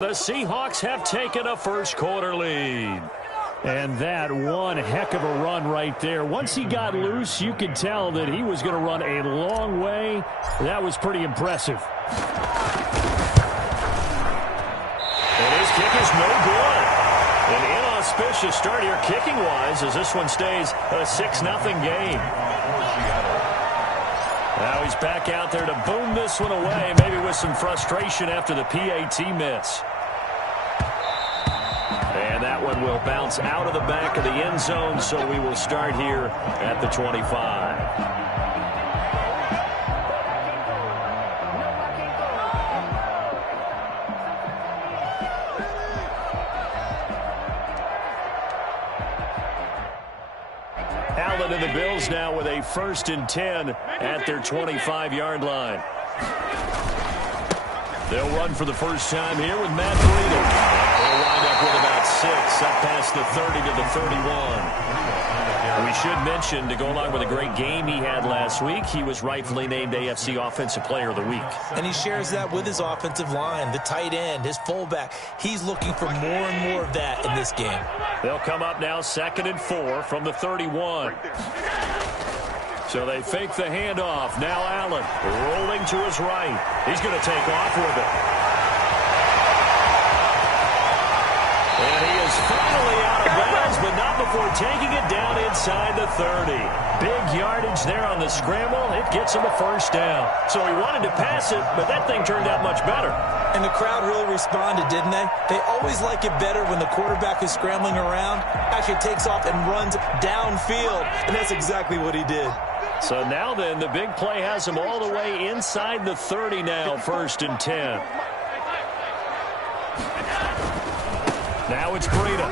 The Seahawks have taken a first-quarter lead. And that one heck of a run right there. Once he got loose, you could tell that he was going to run a long way. That was pretty impressive. And his kick is no good. An inauspicious start here kicking-wise as this one stays a 6-0 game. Now he's back out there to boom this one away, maybe with some frustration after the PAT miss. And that one will bounce out of the back of the end zone, so we will start here at the 25. Allen and the Bills now with a 1st and 10 at their 25-yard line. They'll run for the first time here with Matt Breida. They'll wind up with about 6 up past the 30 to the 31. We should mention, to go along with a great game he had last week, he was rightfully named AFC Offensive Player of the Week. And he shares that with his offensive line, the tight end, his fullback. He's looking for more and more of that in this game. They'll come up now 2nd and 4 from the 31. So they fake the handoff. Now Allen rolling to his right. He's going to take off with it. And he is finally out of bounds, but not before taking it down inside the 30. Big yardage there on the scramble. It gets him a first down. So he wanted to pass it, but that thing turned out much better. And the crowd really responded, didn't they? They always like it better when the quarterback is scrambling around, actually takes off and runs downfield. And that's exactly what he did. So now then, the big play has him all the way inside the 30 now, 1st and 10. Now it's Breida.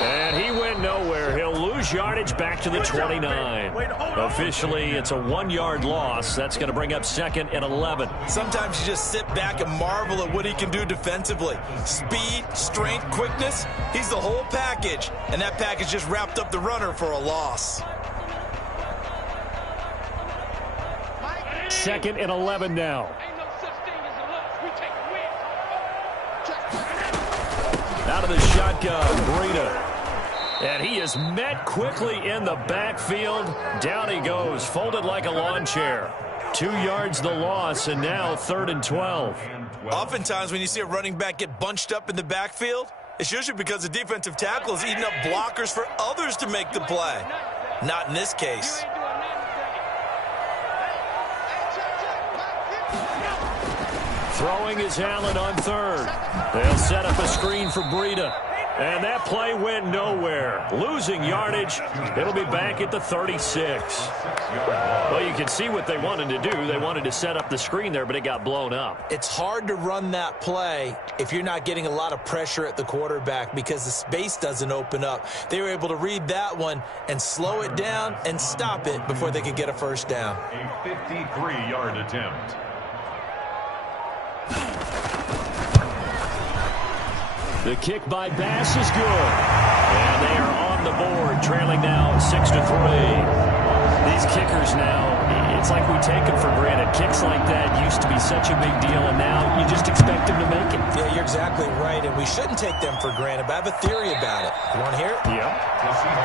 And he went nowhere. He'll lose yardage back to the 29. Officially, it's a 1-yard loss. That's going to bring up 2nd and 11. Sometimes you just sit back and marvel at what he can do defensively. Speed, strength, quickness. He's the whole package. And that package just wrapped up the runner for a loss. 2nd and 11 now. Out of the shotgun, Breida. And he is met quickly in the backfield. Down he goes, folded like a lawn chair. 2 yards the loss, and now 3rd and 12. Oftentimes when you see a running back get bunched up in the backfield, it's usually because the defensive tackle is eating up blockers for others to make the play. Not in this case. Throwing is Allen on 3rd. They'll set up a screen for Breida. And that play went nowhere. Losing yardage. It'll be back at the 36. Well, you can see what they wanted to do. They wanted to set up the screen there, but it got blown up. It's hard to run that play if you're not getting a lot of pressure at the quarterback because the space doesn't open up. They were able to read that one and slow it down and stop it before they could get a first down. A 53-yard attempt. The kick by Bass is good. And they are on the board, trailing now 6-3. These kickers now, it's like we take them for granted. Kicks like that used to be such a big deal, and now you just expect them to make it. Yeah, you're exactly right, and we shouldn't take them for granted, but I have a theory about it. You want to hear it? Yeah.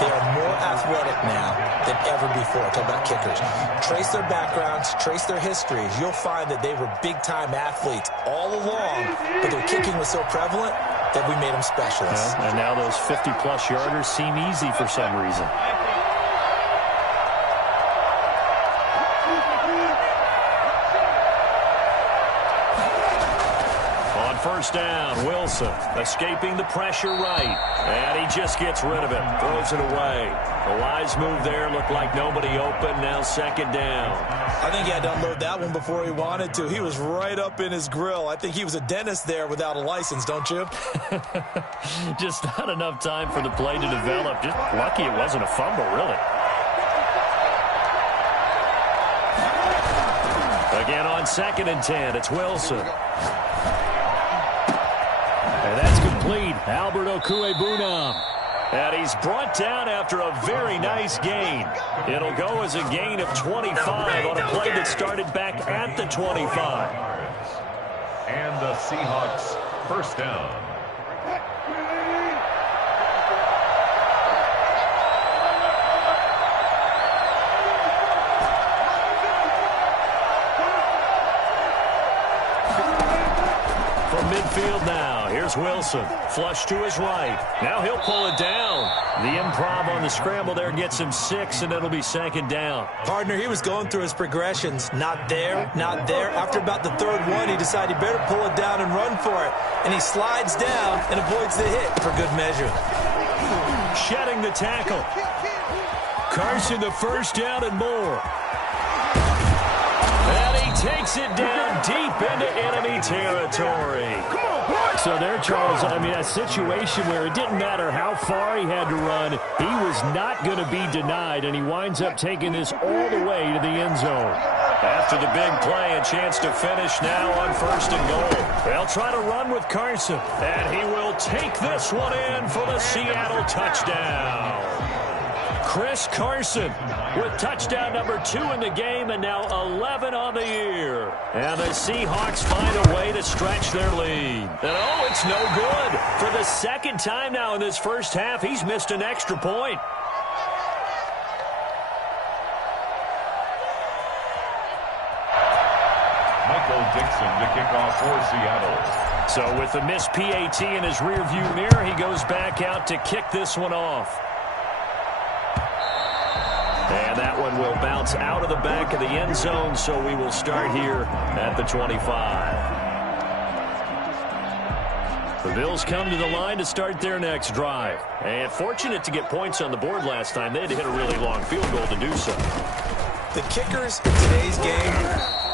They are more athletic now than ever before. Talk about kickers. Trace their backgrounds, trace their histories. You'll find that they were big-time athletes all along, but their kicking was so prevalent that we made them specialists. Yeah, and now those 50-plus yarders seem easy for some reason. On 1st down, Wilson escaping the pressure right. And he just gets rid of it, throws it away. A wise move there, looked like nobody open, now 2nd down. I think he had to unload that one before he wanted to. He was right up in his grill. I think he was a dentist there without a license, don't you? Just not enough time for the play to develop. Just lucky it wasn't a fumble, really. Again on 2nd and 10, it's Wilson. And that's complete. Albert Okwuegbunam. And he's brought down after a very nice gain. It'll go as a gain of 25 on a play that started back at the 25. And the Seahawks First down. From midfield now, here's Wilson. Flush to his right. Now he'll pull it down. The improv on the scramble there gets him 6, and it'll be second down. Partner, he was going through his progressions. Not there, not there. After about the third one, he decided he better pull it down and run for it. And he slides down and avoids the hit for good measure. Shedding the tackle. Carson the first down and more. And he takes it down deep into enemy territory. So there, Charles, I mean, a situation where it didn't matter how far he had to run, he was not going to be denied, and he winds up taking this all the way to the end zone. After the big play, a chance to finish now on first and goal. They'll try to run with Carson, and he will take this one in for the Seattle touchdown. Chris Carson with touchdown number 2 in the game, and now 11 on the year. And the Seahawks find a way to stretch their lead. And oh, it's no good. For the second time now in this first half, he's missed an extra point. Michael Dixon to kick off for Seattle. So with the missed PAT in his rearview mirror, he goes back out to kick this one off. And that one will bounce out of the back of the end zone, so we will start here at the 25. The Bills come to the line to start their next drive. And fortunate to get points on the board last time. They had to hit a really long field goal to do so. The kickers in today's game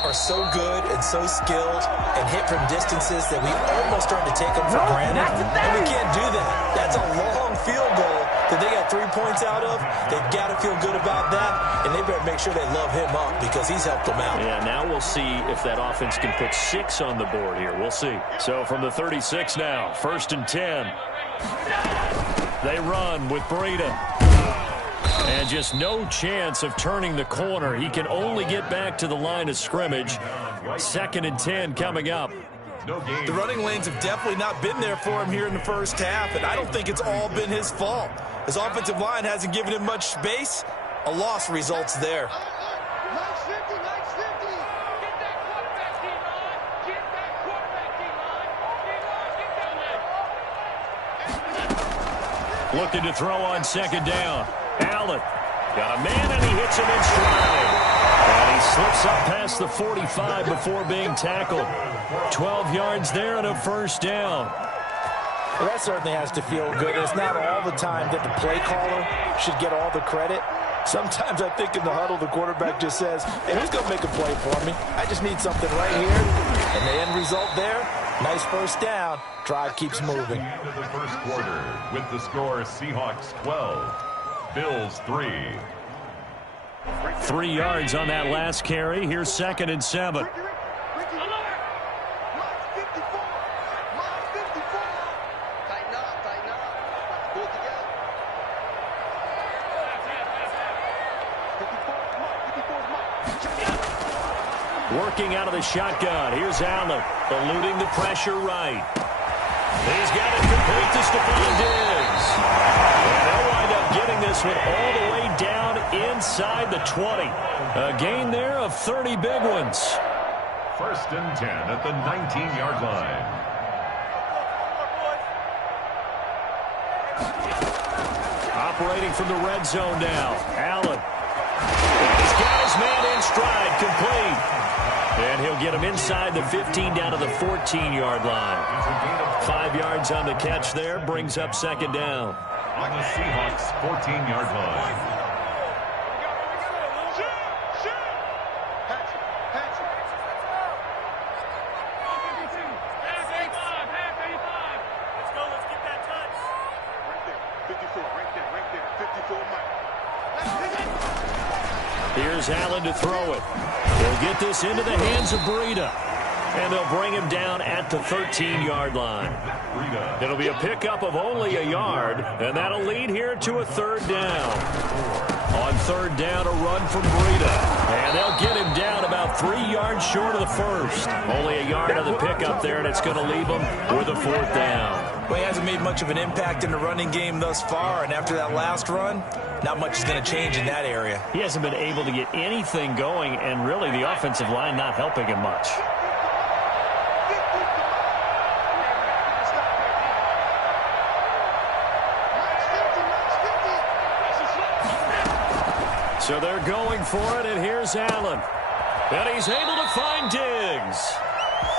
are so good and so skilled and hit from distances that we almost start to take them for granted. And we can't do that. That's a long field goal that they got 3 points out of. They've got to feel good about that, and they better make sure they love him up because he's helped them out. Yeah, now we'll see if that offense can put 6 on the board here. We'll see. So from the 36 now, first and 10. They run with Breida. And just no chance of turning the corner. He can only get back to the line of scrimmage. Second and 10 coming up. The running lanes have definitely not been there for him here in the first half, and I don't think it's all been his fault. His offensive line hasn't given him much space. A loss results there. Looking to throw on second down. Allen got a man, and he hits him in stride. And he slips up past the 45 before being tackled. 12 yards there and a first down. Well, that certainly has to feel good. It's not all the time that the play caller should get all the credit. Sometimes I think in the huddle, the quarterback just says, hey, who's going to make a play for me? I just need something right here. And the end result there, nice first down. Drive keeps moving. Into the first quarter with the score Seahawks 12, Bills 3. 3 yards on that last carry. Here's second and 7. Working out of the shotgun. Here's Allen, eluding the pressure right. He's got it complete to Stephon Diggs. And they'll wind up getting this one all the way down inside the 20. A gain there of 30 big ones. First and 10 at the 19-yard line. Operating from the red zone now. Allen. He's got his man in stride, complete. And he'll get him inside the 15 down to the 14-yard line. 5 yards on the catch there, brings up second down. On the Seahawks 14-yard line. Here's Allen to throw it. He'll get this into the hands of Breida. And they'll bring him down at the 13-yard line. It'll be a pickup of only a yard, and that'll lead here to a third down. On third down, a run from Breida. And they'll get him down about 3 yards short of the first. Only a yard of the pickup there, and it's going to leave him with a fourth down. Well, he hasn't made much of an impact in the running game thus far, and after that last run, not much is going to change in that area. He hasn't been able to get anything going, and really the offensive line not helping him much. So they're going for it, and here's Allen. And he's able to find Diggs.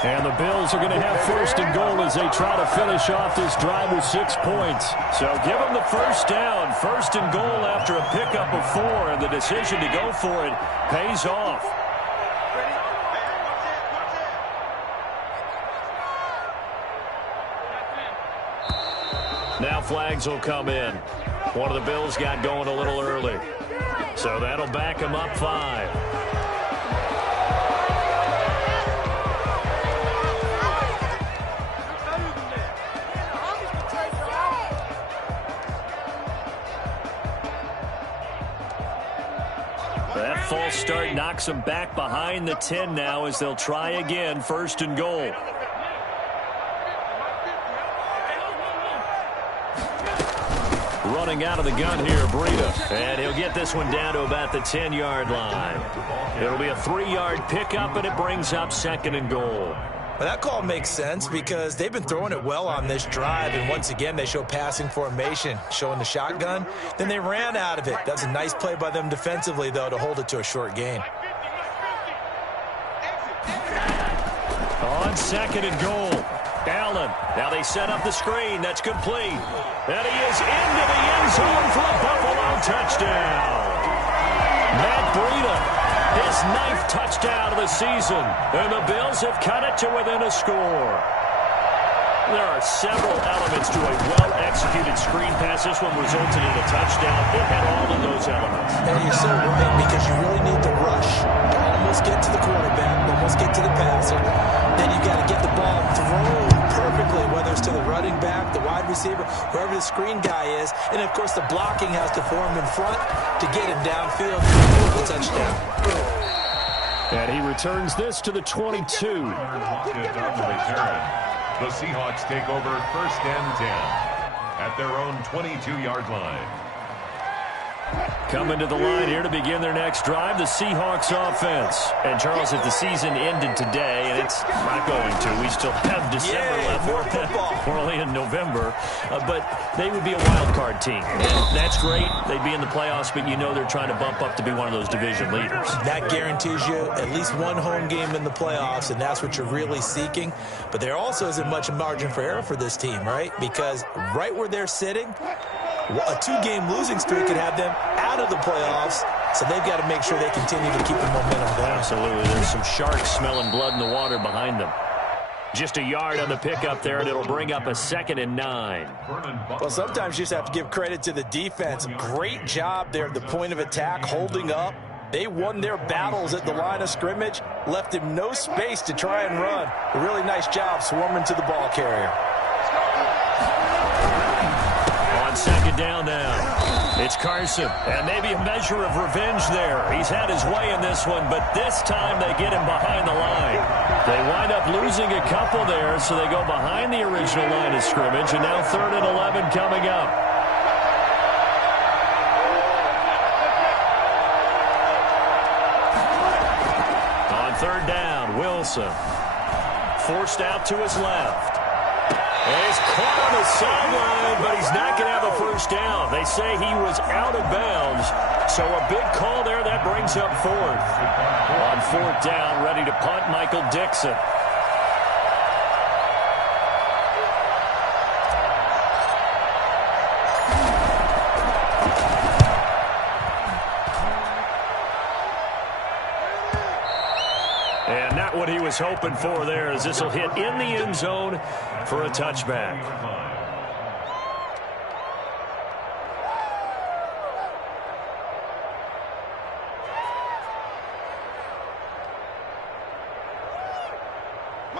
And the Bills are going to have first and goal as they try to finish off this drive with 6 points. So give them the first down. First and goal after a pickup of 4, and the decision to go for it pays off. Now flags will come in. One of the Bills got going a little early. So that'll back him up 5. That false start knocks them back behind the 10 now as they'll try again, first and goal. Running out of the gun here, Breida. And he'll get this one down to about the 10-yard line. It'll be a 3-yard pickup, and it brings up second and goal. Well, that call makes sense because they've been throwing it well on this drive, and once again they show passing formation, showing the shotgun. Then they ran out of it. That's a nice play by them defensively, though, to hold it to a short gain. On second and goal, Allen. Now they set up the screen. That's complete. And he is into the end zone for a Buffalo touchdown. Matt Breida, his 9th touchdown of the season. And the Bills have cut it to within a score. There are several elements to a well-executed screen pass. This one resulted in a touchdown. It had all of those elements. And you're so right because you really need to rush to almost get to the quarterback, almost get to the passer. Then you got to get the ball thrown perfectly, whether it's to the running back, the wide receiver, whoever the screen guy is. And, of course, the blocking has to form in front to get him downfield for the touchdown. And he returns this to the 22. The Seahawks take over first and 10 at their own 22-yard line. Coming to the line here to begin their next drive, the Seahawks offense. And, Charles, if the season ended today, and it's not going to, we still have December left. More football. We're only in November. But they would be a wild card team. And that's great. They'd be in the playoffs, but you know they're trying to bump up to be one of those division leaders. That guarantees you at least one home game in the playoffs, and that's what you're really seeking. But there also isn't much margin for error for this team, right? Because right where they're sitting, a 2-game losing streak could have them out of the playoffs, so they've got to make sure they continue to keep the momentum going. Absolutely. There's some sharks smelling blood in the water behind them. Just a yard on the pickup there, and it'll bring up a 2nd and 9. Well, sometimes you just have to give credit to the defense. Great job there at the point of attack, holding up. They won their battles at the line of scrimmage, left him no space to try and run. A really nice job swarming to the ball carrier. On second down now, it's Carson, and maybe a measure of revenge there. He's had his way in this one, but this time they get him behind the line. They wind up losing a couple there, so they go behind the original line of scrimmage, and now 3rd and 11 coming up. On third down, Wilson forced out to his left. And he's caught on the sideline, but he's not going to have a first down. They say he was out of bounds. So a big call there. That brings up 4th. On 4th down, ready to punt, Michael Dixon. And not what he was hoping for there, as this will hit in the end zone for a touchback.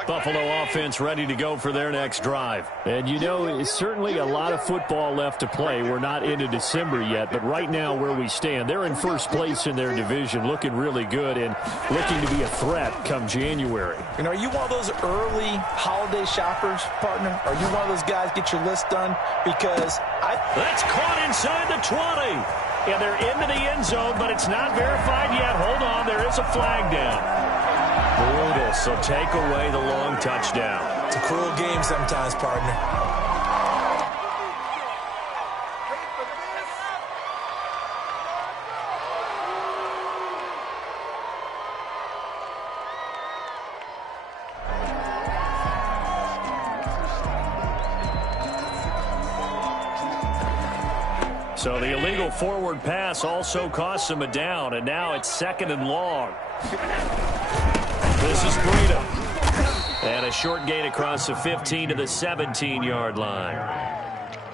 Buffalo offense ready to go for their next drive. And you know, it's certainly a lot of football left to play. We're not into December yet, but right now where we stand, they're in first place in their division, looking really good and looking to be a threat come January. And are you one of those early holiday shoppers, partner? Are you one of those guys get your list done? Because That's caught inside the 20. And they're into the end zone, but it's not verified yet. Hold on, there is a flag down. Brutal, so take away the long touchdown. It's a cruel game sometimes, partner. So the illegal forward pass also costs him a down, and now it's 2nd and long. This is Breida. And a short gain across the 15 to the 17-yard line.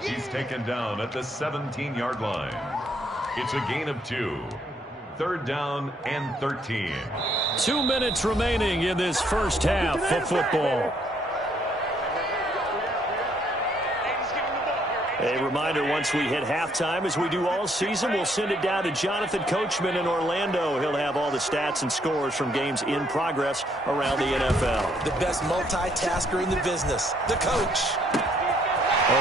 He's taken down at the 17-yard line. It's a gain of 2. 3rd down and 13. 2 minutes remaining in this first half of football. A reminder, once we hit halftime, as we do all season, we'll send it down to Jonathan Coachman in Orlando. He'll have all the stats and scores from games in progress around the NFL. The best multitasker in the business, the coach.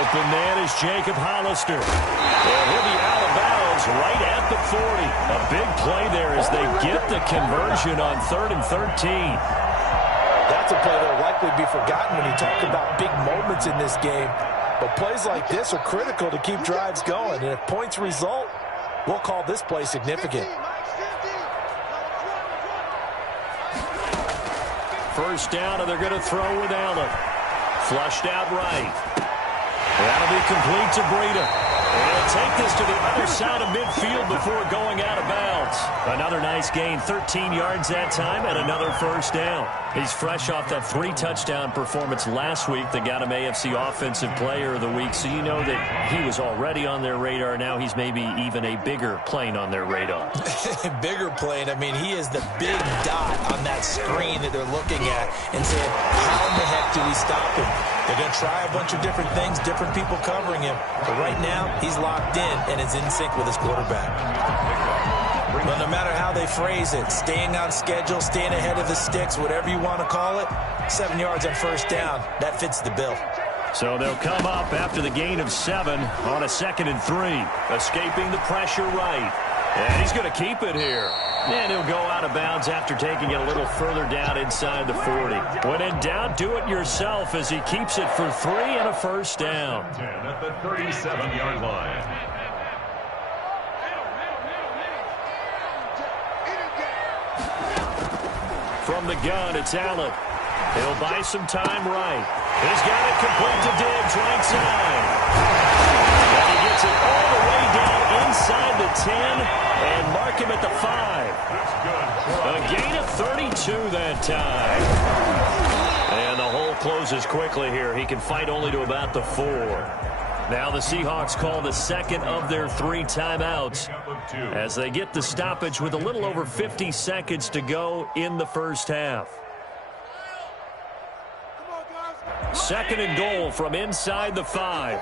Open man is Jacob Hollister. And he'll be out of bounds right at the 40. A big play there as they get the conversion on 3rd and 13. That's a play that will likely be forgotten when you talk about big moments in this game. But plays like this are critical to keep drives going. And if points result, we'll call this play significant. First down, and they're going to throw with Allen. Flushed out right. That'll be complete to Breida. And he'll take this to the other side of midfield before going out of bounds. Another nice gain, 13 yards that time, and another first down. He's fresh off that 3-touchdown performance last week that got him AFC Offensive Player of the Week, so you know that he was already on their radar. Now he's maybe even a bigger plane on their radar. Bigger plane. I mean, he is the big dot on that screen that they're looking at and saying, how in the heck do we stop him? They're going to try a bunch of different things, different people covering him. But right now, he's locked in and is in sync with his quarterback. Well, no matter how they phrase it, staying on schedule, staying ahead of the sticks, whatever you want to call it, 7 yards on first down, that fits the bill. So they'll come up after the gain of 7 on a 2nd and 3. Escaping the pressure right. And he's going to keep it here. And he'll go out of bounds after taking it a little further down inside the 40. When in doubt, do it yourself as he keeps it for 3 and a first down. 10 at the 37-yard line. From the gun, it's Allen. He'll buy some time right. He's got it complete to Diggs right side. And he gets it all the way down inside the 10 and mark him at the 5. A gain of 32 that time. And the hole closes quickly here. He can fight only to about the 4. Now the Seahawks call the second of their 3 timeouts as they get the stoppage with a little over 50 seconds to go in the first half. 2nd and goal from inside the 5.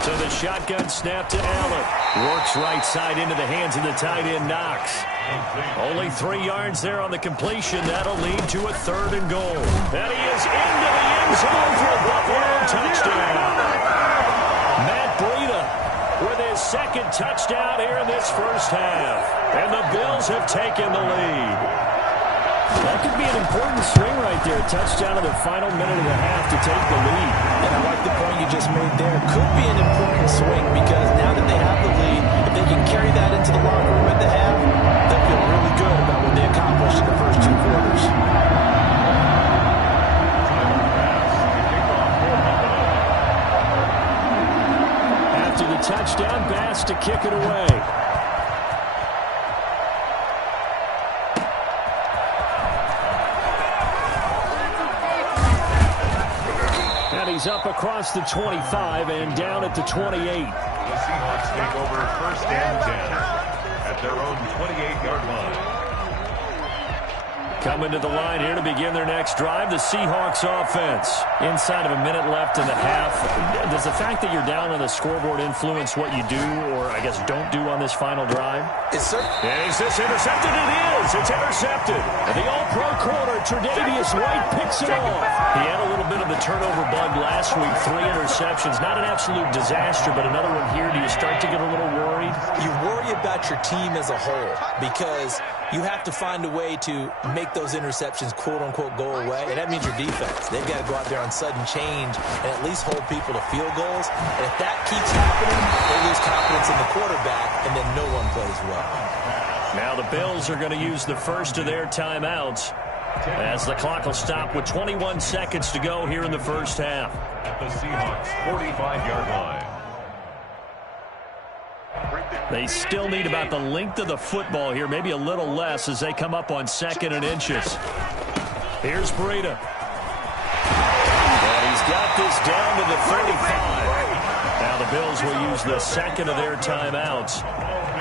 To the shotgun snap to Allen. Works right side into the hands of the tight end Knox. Only 3 yards there on the completion. That'll lead to a 3rd and goal. And he is into the end zone for a Buffalo touchdown. Matt Breida with his 2nd touchdown here in this first half. And the Bills have taken the lead. That could be an important swing right there. Touchdown in the final minute of the half to take the lead. And I like the point you just made there. Could be an important swing because now that they have the lead, if they can carry that into the locker room at the half, they'll feel really good about what they accomplished in the first 2 quarters. After the touchdown, Bass to kick it away. He's up across the 25 and down at the 28. The Seahawks take over 1st and 10 at their own 28-yard line. Coming to the line here to begin their next drive, the Seahawks offense. Inside of a minute left in the half. Does the fact that you're down on the scoreboard influence what you do, or I guess don't do on this final drive? Is this intercepted? It is. It's intercepted. And the all-pro corner, Tre'Davious White, picks it off. He had a little bit of the turnover bug last week. 3 interceptions. Not an absolute disaster, but another one here. Do you start to get a little worried? You worry about your team as a whole because you have to find a way to make those interceptions, quote-unquote, go away, and that means your defense. They've got to go out there on sudden change and at least hold people to field goals. And if that keeps happening, they lose confidence in the quarterback, and then no one plays well. Now the Bills are going to use the first of their timeouts as the clock will stop with 21 seconds to go here in the first half. At the Seahawks' 45-yard line. They still need about the length of the football here, maybe a little less as they come up on 2nd and inches. Here's Breida. And he's got this down to the 35. Now the Bills will use the second of their timeouts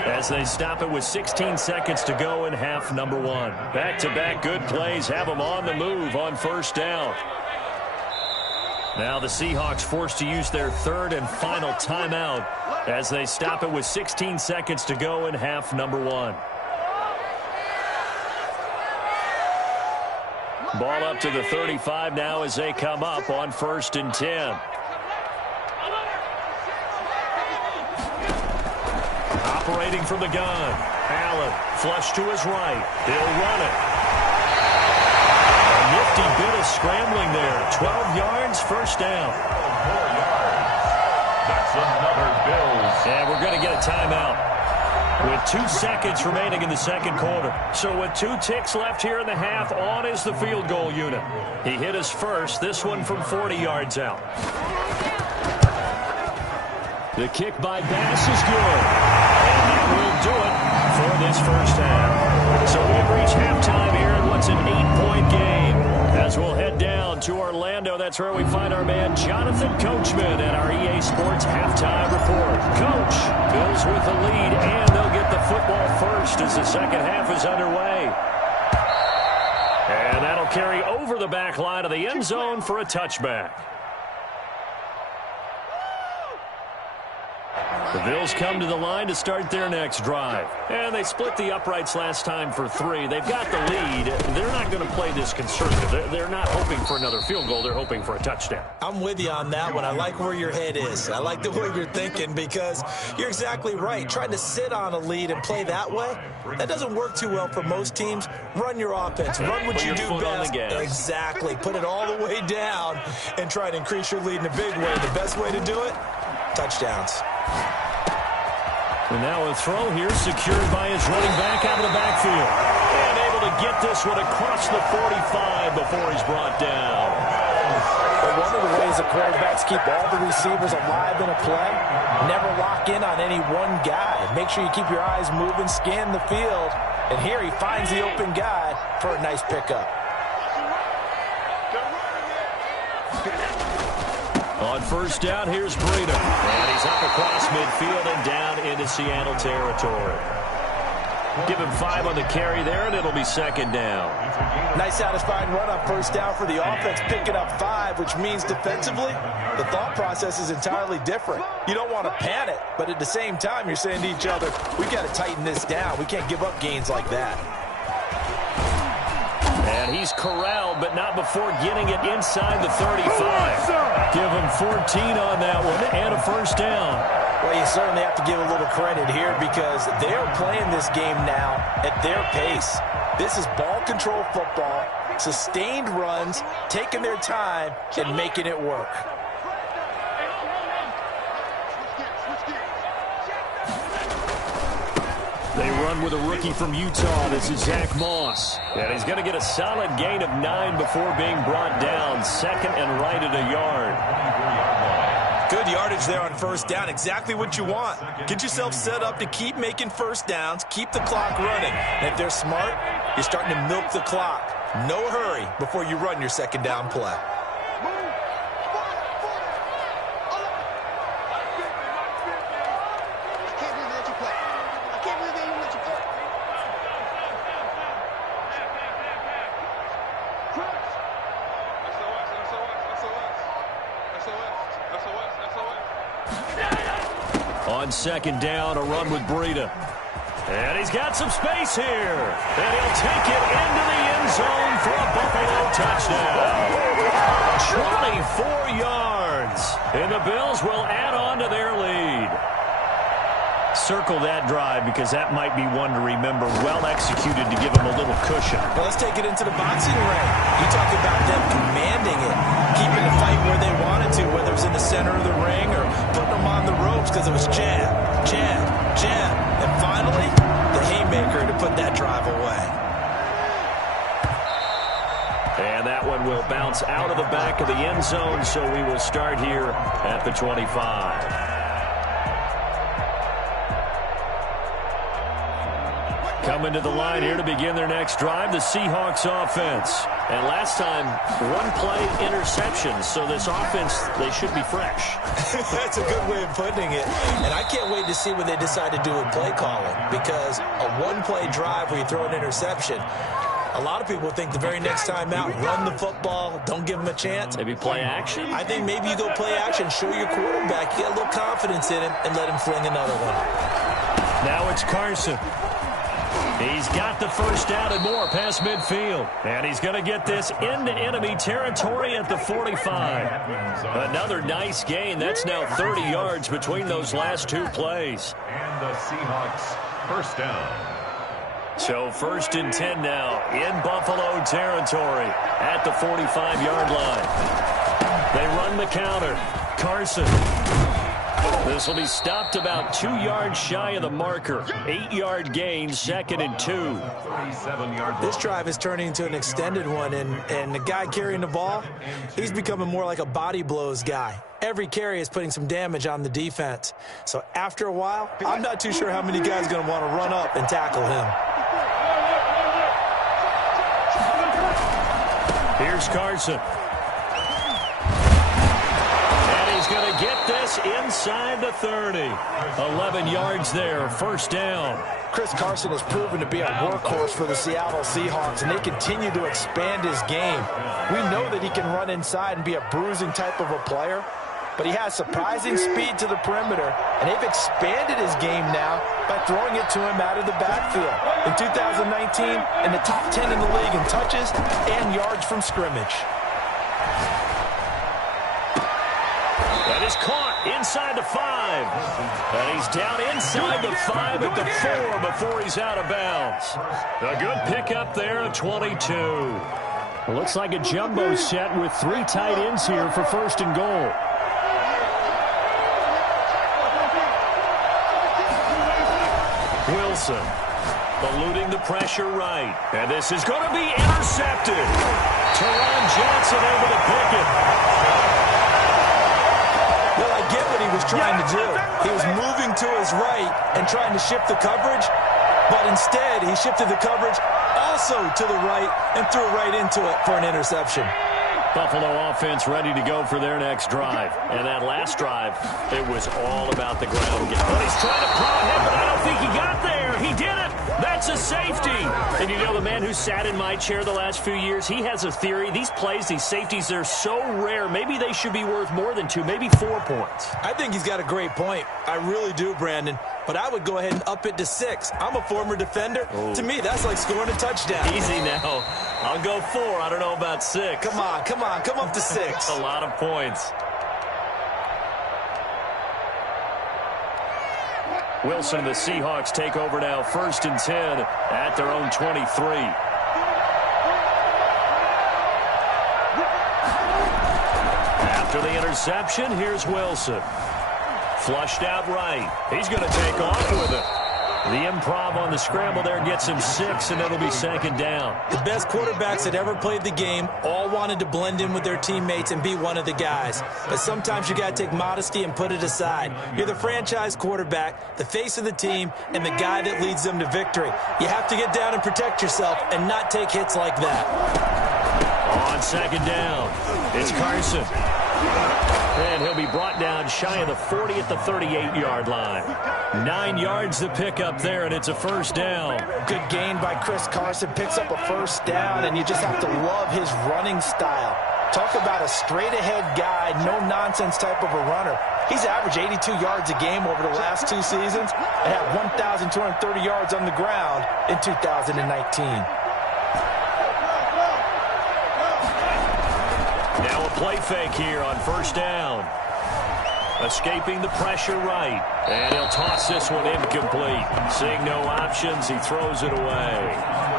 as they stop it with 16 seconds to go in half number 1. Back-to-back good plays have them on the move on 1st down. Now the Seahawks forced to use their 3rd and final timeout as they stop it with 16 seconds to go in half number 1. Ball up to the 35 now as they come up on 1st and 10. Operating from the gun. Allen flush to his right. He'll run it. A nifty bit of scrambling there. 12 yards, 1st down. That's another Bills. And we're going to get a timeout with 2 seconds remaining in the 2nd quarter. So with 2 ticks left here in the half, on is the field goal unit. He hit his first, this one from 40 yards out. The kick by Bass is good. And that will do it for this first half. So we've reached halftime here in what's an 8-point game. As we'll head down to Orlando, that's where we find our man Jonathan Coachman at our EA Sports Halftime Report. Coach, Bills with the lead, and they'll get the football first as the second half is underway. And that'll carry over the back line of the end zone for a touchback. The Bills come to the line to start their next drive. And they split the uprights last time for 3. They've got the lead. They're not going to play this conservative. They're not hoping for another field goal. They're hoping for a touchdown. I'm with you on that one. I like where your head is. I like the way you're thinking because you're exactly right. Trying to sit on a lead and play that way, that doesn't work too well for most teams. Run your offense. Run what you do best. Exactly. Put it all the way down and try to increase your lead in a big way. The best way to do it, touchdowns. And now a throw here secured by his running back out of the backfield. And able to get this one across the 45 before he's brought down. But one of the ways the quarterbacks keep all the receivers alive in a play, never lock in on any one guy. Make sure you keep your eyes moving, scan the field. And here he finds the open guy for a nice pickup. On 1st down, here's Breida. And he's up across midfield and down into Seattle territory. Give him 5 on the carry there, and it'll be 2nd down. Nice satisfying run on 1st down for the offense, picking up 5, which means defensively, the thought process is entirely different. You don't want to panic, but at the same time, you're saying to each other, we've got to tighten this down. We can't give up gains like that. And he's corralled, but not before getting it inside the 35. Give him 14 on that one and a 1st down. Well, you certainly have to give a little credit here because they're playing this game now at their pace. This is ball control football, sustained runs, taking their time, and making it work. They run with a rookie from Utah. This is Zach Moss. And he's going to get a solid gain of 9 before being brought down. 2nd and right at a yard. Good yardage there on 1st down. Exactly what you want. Get yourself set up to keep making 1st downs. Keep the clock running. And if they're smart, you're starting to milk the clock. No hurry before you run your 2nd down play. on second down, a run with Breida. And he's got some space here. And he'll take it into the end zone for a Buffalo touchdown. 24 yards. And the Bills will add on to their lead. Circle that drive because that might be one to remember. Well executed to give him a little cushion. Well, let's take it into the boxing ring. You talk about them commanding it, keeping the fight where they wanted to, whether it was in the center of the ring or putting them on the ropes because it was jab, jab, jab. And finally, the haymaker to put that drive away. And that one will bounce out of the back of the end zone, so we will start here at the 25. Coming to the line here to begin their next drive, the Seahawks offense. And last time, one play interception, so this offense, they should be fresh. That's a good way of putting it. And I can't wait to see what they decide to do with play calling, because a one-play drive where you throw an interception, a lot of people think the very next time out, run the football, don't give them a chance. Maybe play action? I think maybe you go play action, show your quarterback, you get a little confidence in him, and let him fling another one. Now it's Carson. He's got the first down and more past midfield. And he's going to get this into enemy territory at the 45. Another nice gain. That's now 30 yards between those last two plays. And the Seahawks first down. So 1st and 10 now in Buffalo territory at the 45-yard line. They run the counter. Carson. This will be stopped about 2 yards shy of the marker. 8-yard gain, 2nd and 2. 37-yard. This drive is turning into an extended one, and the guy carrying the ball, he's becoming more like a body blows guy. Every carry is putting some damage on the defense. So after a while, I'm not too sure how many guys are going to want to run up and tackle him. Here's Carson. He's going to get this inside the 30. 11 yards there, first down. Chris Carson has proven to be a workhorse for the Seattle Seahawks, and they continue to expand his game. We know that he can run inside and be a bruising type of a player, but he has surprising speed to the perimeter, and they've expanded his game now by throwing it to him out of the backfield. In 2019, in the top 10 in the league in touches and yards from scrimmage. That is caught inside the 5. And he's down inside the 5 at the 4 before he's out of bounds. A good pickup there at 22. Well, looks like a jumbo set with 3 tight ends here for 1st and goal. Wilson eluding the pressure right. And this is going to be intercepted. Teron Johnson able to pick it. Well, I get what he was trying to do. He was moving to his right and trying to shift the coverage, but instead he shifted the coverage also to the right and threw right into it for an interception. Buffalo offense ready to go for their next drive. And that last drive, it was all about the ground game. But he's trying to prod him, but I don't think he got there. He did it. That's a safety. And you know, the man who sat in my chair the last few years, he has a theory. These plays, these safeties, they're so rare. Maybe they should be worth more than 2, maybe 4 points. I think he's got a great point. I really do, Brandon. But I would go ahead and up it to 6. I'm a former defender. Oh. To me, that's like scoring a touchdown. Easy now. I'll go 4. I don't know about 6. Come on, come on. Come up to 6. A lot of points. Wilson and the Seahawks take over now, 1st and 10 at their own 23. After the interception, here's Wilson. Flushed out right. He's going to take off with it. The improv on the scramble there gets him 6, and it'll be 2nd down. The best quarterbacks that ever played the game all wanted to blend in with their teammates and be one of the guys. But sometimes you got to take modesty and put it aside. You're the franchise quarterback, the face of the team, and the guy that leads them to victory. You have to get down and protect yourself and not take hits like that. On 2nd down, it's Carson. And he'll be brought down shy of the 40 at the 38-yard line. 9 yards to pick up there, and it's a 1st down. Good gain by Chris Carson. Picks up a 1st down, and you just have to love his running style. Talk about a straight-ahead guy, no-nonsense type of a runner. He's averaged 82 yards a game over the last 2 seasons and had 1,230 yards on the ground in 2019. Now a play fake here on first down. Escaping the pressure right. And he'll toss this one incomplete. Seeing no options, he throws it away.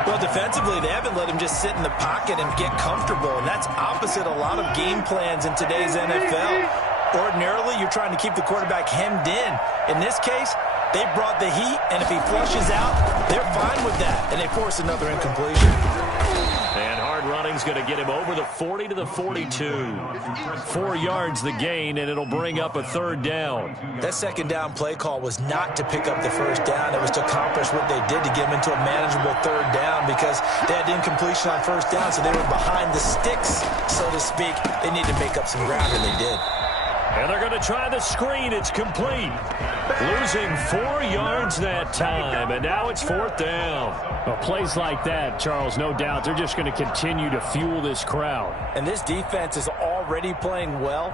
Well, defensively, they haven't let him just sit in the pocket and get comfortable, and that's opposite a lot of game plans in today's NFL. Ordinarily, you're trying to keep the quarterback hemmed in. In this case, they brought the heat, and if he flushes out, they're fine with that, and they force another incompletion. And hard running's going to get him over the 40 to the 42. 4 yards the gain, and it'll bring up a third down. That second down play call was not to pick up the first down. It was to accomplish what they did to get him into a manageable third down because they had incompletion on first down, so they were behind the sticks, so to speak. They needed to make up some ground, and they did. And they're going to try the screen. It's complete. Losing 4 yards that time, and now it's fourth down. Well, plays like that, Charles, no doubt, they're just going to continue to fuel this crowd. And this defense is already playing well,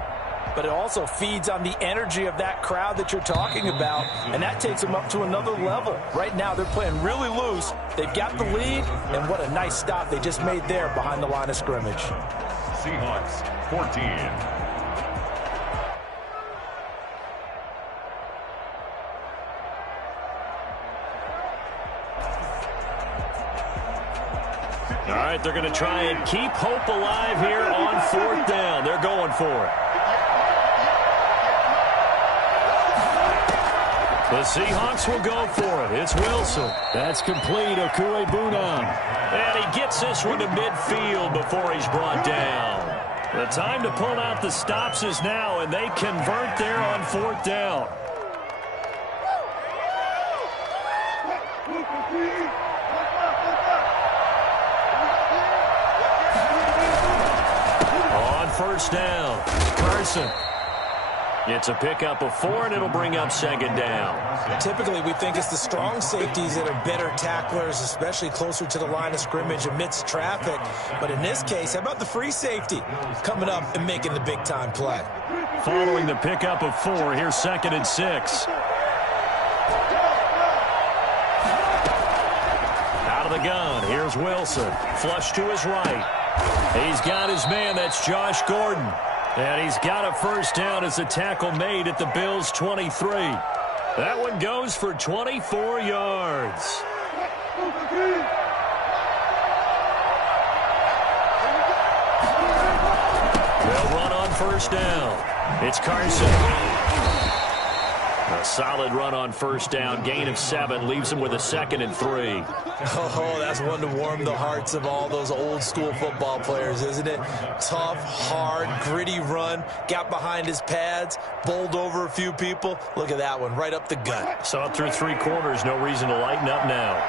but it also feeds on the energy of that crowd that you're talking about, and that takes them up to another level. Right now, they're playing really loose. They've got the lead, and what a nice stop they just made there behind the line of scrimmage. Seahawks 14. All right, they're going to try and keep hope alive here on fourth down. They're going for it. The Seahawks will go for it. It's Wilson. That's complete. Okuebunam. And he gets this one to midfield before he's brought down. The time to pull out the stops is now, and they convert there on fourth down. First down, Carson. It's a pickup of 4, and it'll bring up second down. Typically, we think it's the strong safeties that are better tacklers, especially closer to the line of scrimmage amidst traffic. But in this case, how about the free safety coming up and making the big-time play? Following the pickup of 4, here's second and 6. Out of the gun, here's Wilson. Flush to his right. He's got his man, that's Josh Gordon. And he's got a first down as the tackle made at the Bills' 23. That one goes for 24 yards. They'll run on first down. It's Carson. A solid run on first down. Gain of 7 leaves him with a 2nd and 3. Oh, that's one to warm the hearts of all those old-school football players, isn't it? Tough, hard, gritty run. Got behind his pads, bowled over a few people. Look at that one, right up the gut. Saw it through 3 quarters. No reason to lighten up now.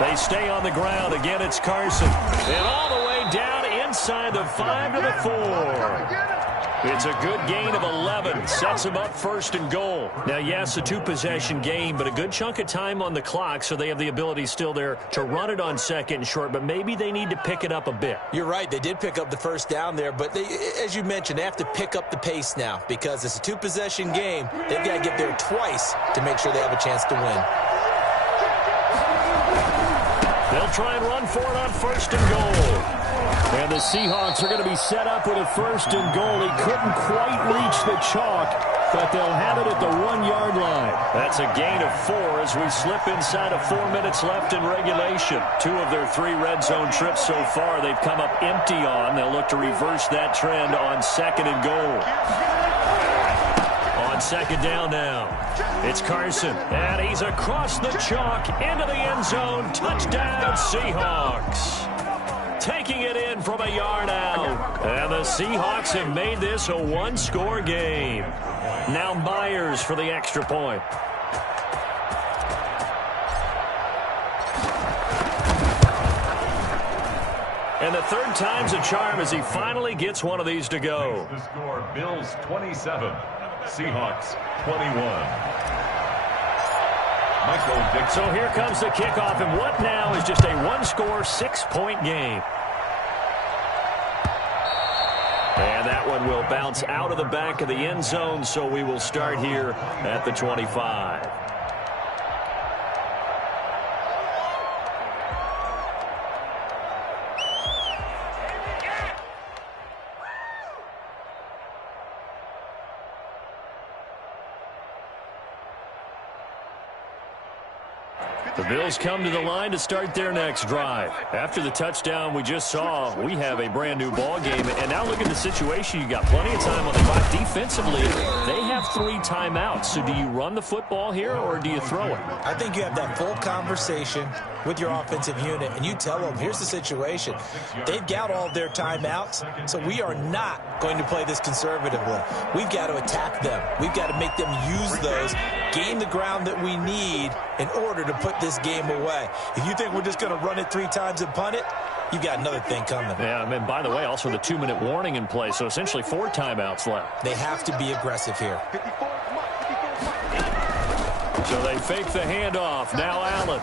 They stay on the ground. Again, it's Carson. And all the way down inside the 5 to the 4. It's a good gain of 11. Sets him up first and goal. Now, yes, a 2-possession game, but a good chunk of time on the clock, so they have the ability still there to run it on second and short, but maybe they need to pick it up a bit. You're right. They did pick up the first down there, but they, as you mentioned, they have to pick up the pace now because it's a 2-possession game. They've got to get there twice to make sure they have a chance to win. They'll try and run for it on first and goal. And the Seahawks are going to be set up with a first and goal. He couldn't quite reach the chalk, but they'll have it at the 1-yard line. That's a gain of 4 as we slip inside of 4 minutes left in regulation. 2 of their 3 red zone trips so far they've come up empty on. They'll look to reverse that trend on second and goal. On second down now. It's Carson, and he's across the chalk into the end zone. Touchdown, Seahawks. Taking it in from a yard out. And the Seahawks have made this a 1-score game. Now Myers for the extra point. And the third time's a charm as he finally gets one of these to go. The score, Bills 27, Seahawks 21. Michael Dick. So here comes the kickoff, and what now is just a one-score, 6-point game. And that one will bounce out of the back of the end zone, so we will start here at the 25. The Bills come to the line to start their next drive. After the touchdown we just saw, we have a brand new ball game. And now look at the situation. You got plenty of time on the clock. Defensively, they have 3 timeouts. So do you run the football here or do you throw it? I think you have that full conversation with your offensive unit, and you tell them, here's the situation. They've got all of their timeouts, so we are not going to play this conservatively. We've got to attack them. We've got to make them use those, gain the ground that we need in order to put this game away. If you think we're just going to run it 3 times and punt it, you've got another thing coming. Yeah, and by the way, also the 2-minute warning in play, so essentially 4 timeouts left. They have to be aggressive here. So they fake the handoff. Now Allen.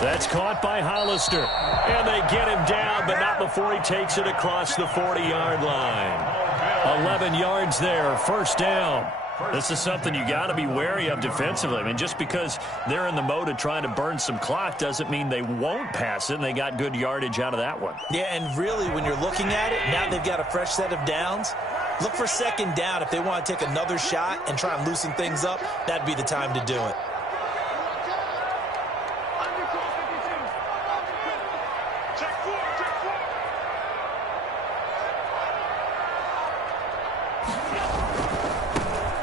That's caught by Hollister. And they get him down, but not before he takes it across the 40-yard line. 11 yards there, first down. This is something you got to be wary of defensively. I mean, just because they're in the mode of trying to burn some clock doesn't mean they won't pass it, and they got good yardage out of that one. Yeah, and really, when you're looking at it, now they've got a fresh set of downs. Look for second down. If they want to take another shot and try and loosen things up, that'd be the time to do it.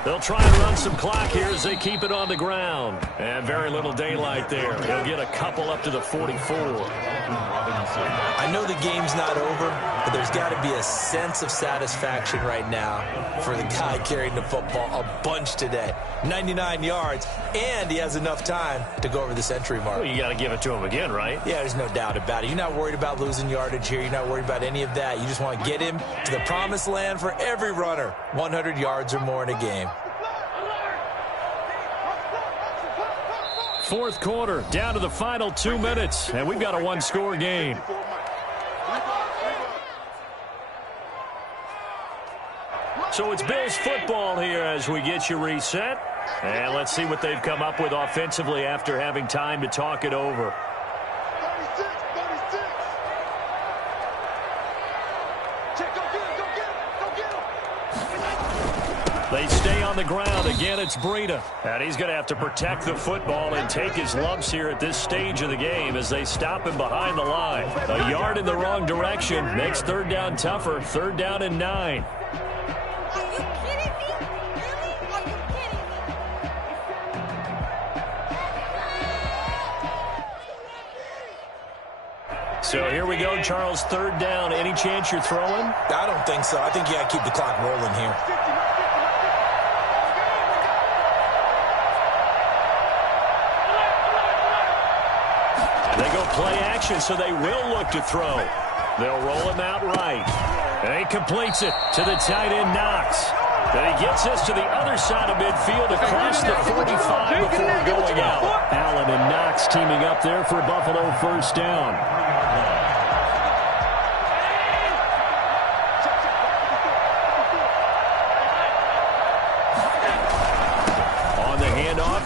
They'll try and run some clock here as they keep it on the ground. And very little daylight there. He'll get a couple up to the 44. I know the game's not over, but there's got to be a sense of satisfaction right now for the guy carrying the football a bunch today. 99 yards, and he has enough time to go over the century mark. Well, you got to give it to him again, right? Yeah, there's no doubt about it. You're not worried about losing yardage here. You're not worried about any of that. You just want to get him to the promised land for every runner, 100 yards or more in a game. Fourth quarter, down to the final 2 minutes, and we've got a one-score game. So it's Bills football here as we get you reset. And let's see what they've come up with offensively after having time to talk it over. They stay on the ground. Again, it's Breida. And he's going to have to protect the football and take his lumps here at this stage of the game as they stop him behind the line. A yard in the wrong direction makes third down tougher. 3rd down and 9. So here we go, Charles, 3rd down. Any chance you're throwing? I don't think so. I think you got to keep the clock rolling here. They go play action, so they will look to throw. They'll roll him out right. And he completes it to the tight end, Knox. Then he gets us to the other side of midfield across the 45 before going out. Allen and Knox teaming up there for Buffalo first down.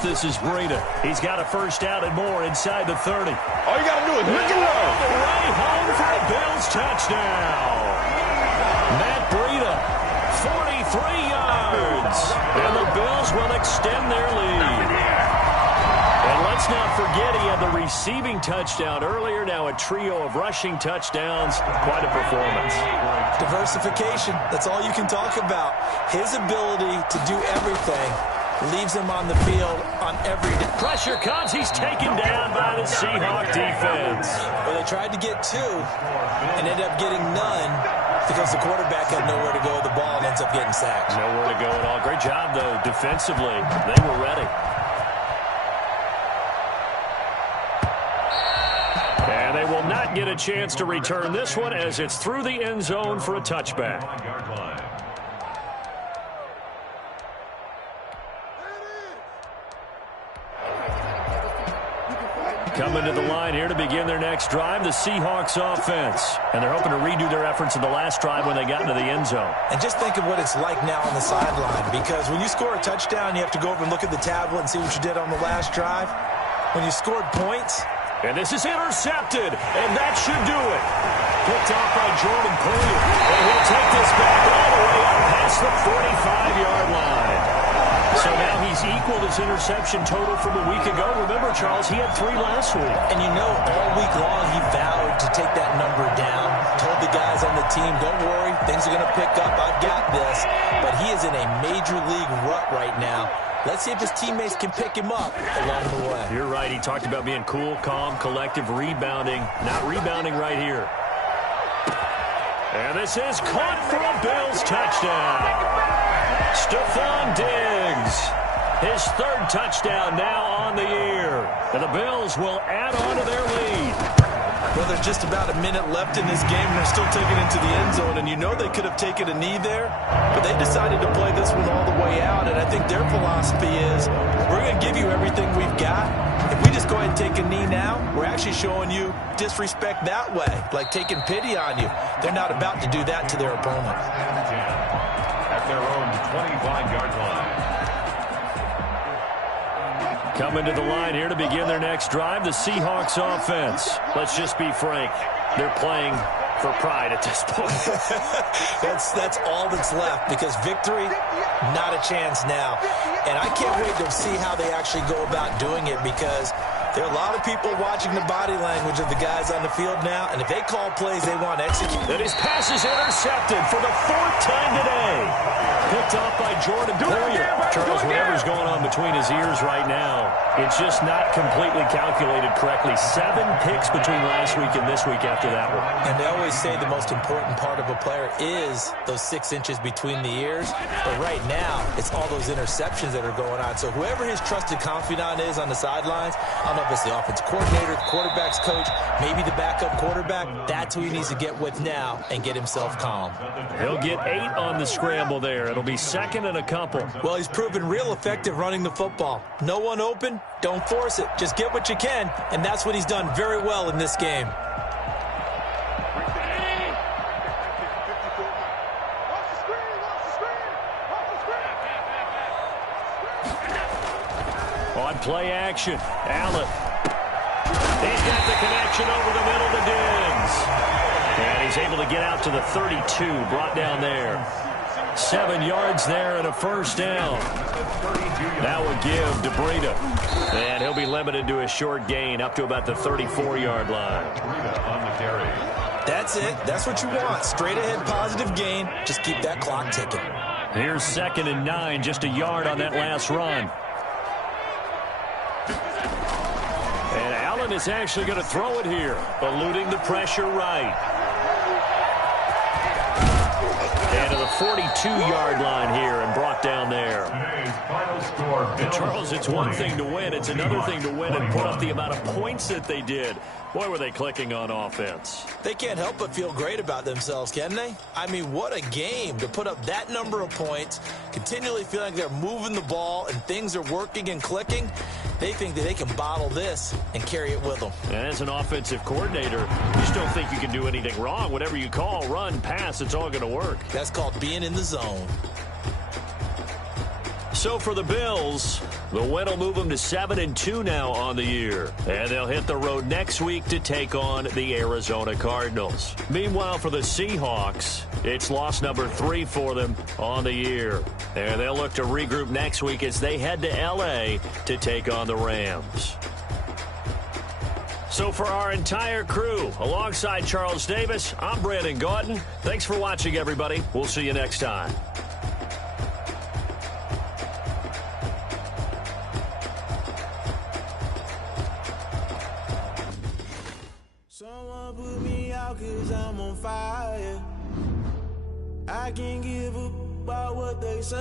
This is Breida. He's got a first down and more inside the 30. All you got to do is look it up. Way home for a Bills touchdown. Matt Breida, 43 yards. And the Bills will extend their lead. And let's not forget he had the receiving touchdown earlier. Now a trio of rushing touchdowns. Quite a performance. Diversification. That's all you can talk about. His ability to do everything leaves him on the field on every day. Pressure comes. He's taken down by the Seahawk defense. Well, they tried to get 2 and ended up getting none because the quarterback had nowhere to go with the ball and ends up getting sacked. Nowhere to go at all. Great job, though, defensively. They were ready. And they will not get a chance to return this one as it's through the end zone for a touchback. Coming to the line here to begin their next drive, the Seahawks offense. And they're hoping to redo their efforts in the last drive when they got into the end zone. And just think of what it's like now on the sideline, because when you score a touchdown, you have to go over and look at the tablet and see what you did on the last drive. When you scored points. And this is intercepted, and that should do it. Picked off by Jordan Poyer. And he'll take this back all the way up past the 45-yard line. So now he's equaled his interception total from a week ago. Remember, Charles, he had 3 last week. And you know, all week long he vowed to take that number down. Told the guys on the team, don't worry, things are going to pick up. I've got this. But he is in a major league rut right now. Let's see if his teammates can pick him up along the way. You're right. He talked about being cool, calm, collective, rebounding. Not rebounding right here. And this is caught for a Bills touchdown. Stephon Diggs, his 3rd touchdown now on the year. And the Bills will add on to their lead. Well, there's just about a minute left in this game, and they're still taking it into the end zone. And you know they could have taken a knee there, but they decided to play this one all the way out. And I think their philosophy is, we're going to give you everything we've got. If we just go ahead and take a knee now, we're actually showing you disrespect that way, like taking pity on you. They're not about to do that to their opponent. At their own 25-yard line. Coming to the line here to begin their next drive, the Seahawks offense. Let's just be frank. They're playing for pride at this point. That's all that's left, because victory, not a chance now. And I can't wait to see how they actually go about doing it, because there are a lot of people watching the body language of the guys on the field now, and if they call plays they want to execute. And his pass is intercepted for the 4th time today. Picked off by Jordan Poyer. Charles, whatever's going on between his ears right now, it's just not completely calculated correctly. 7 picks between last week and this week after that one. And they always say the most important part of a player is those 6 inches between the ears. But right now, it's all those interceptions that are going on. So whoever his trusted confidant is on the sidelines, I don't know if it's the offense coordinator, the quarterback's coach, maybe the backup quarterback, that's who he needs to get with now and get himself calm. He'll get 8 on the scramble there. It'll be 2nd and a couple. Well, he's proven real effective running the football. No one open, don't force it. Just get what you can, and that's what he's done very well in this game. On play action, Allen. He's got the connection over the middle to Diggs. And he's able to get out to the 32, brought down there. 7 yards there and a 1st down. Now a give to Breida. And he'll be limited to a short gain up to about the 34-yard line. On the carry. That's it. That's what you want. Straight ahead positive gain. Just keep that clock ticking. Here's 2nd and 9, just a yard on that last run. And Allen is actually going to throw it here, eluding the pressure right. And to the 42-yard line here and brought down there. Final score. And Charles, it's one thing to win. It's another thing to win and put up the amount of points that they did. Boy, were they clicking on offense. They can't help but feel great about themselves, can they? I mean, what a game to put up that number of points, continually feeling like they're moving the ball and things are working and clicking. They think that they can bottle this and carry it with them. And as an offensive coordinator, you just don't think you can do anything wrong. Whatever you call, run, pass, it's all going to work. That's called being in the zone. So for the Bills, the win will move them to 7-2 now on the year. And they'll hit the road next week to take on the Arizona Cardinals. Meanwhile, for the Seahawks, it's loss number 3 for them on the year. And they'll look to regroup next week as they head to L.A. to take on the Rams. So for our entire crew, alongside Charles Davis, I'm Brandon Gaudin. Thanks for watching, everybody. We'll see you next time. Someone put me out 'cause I'm on fire. I can't give up about what they say.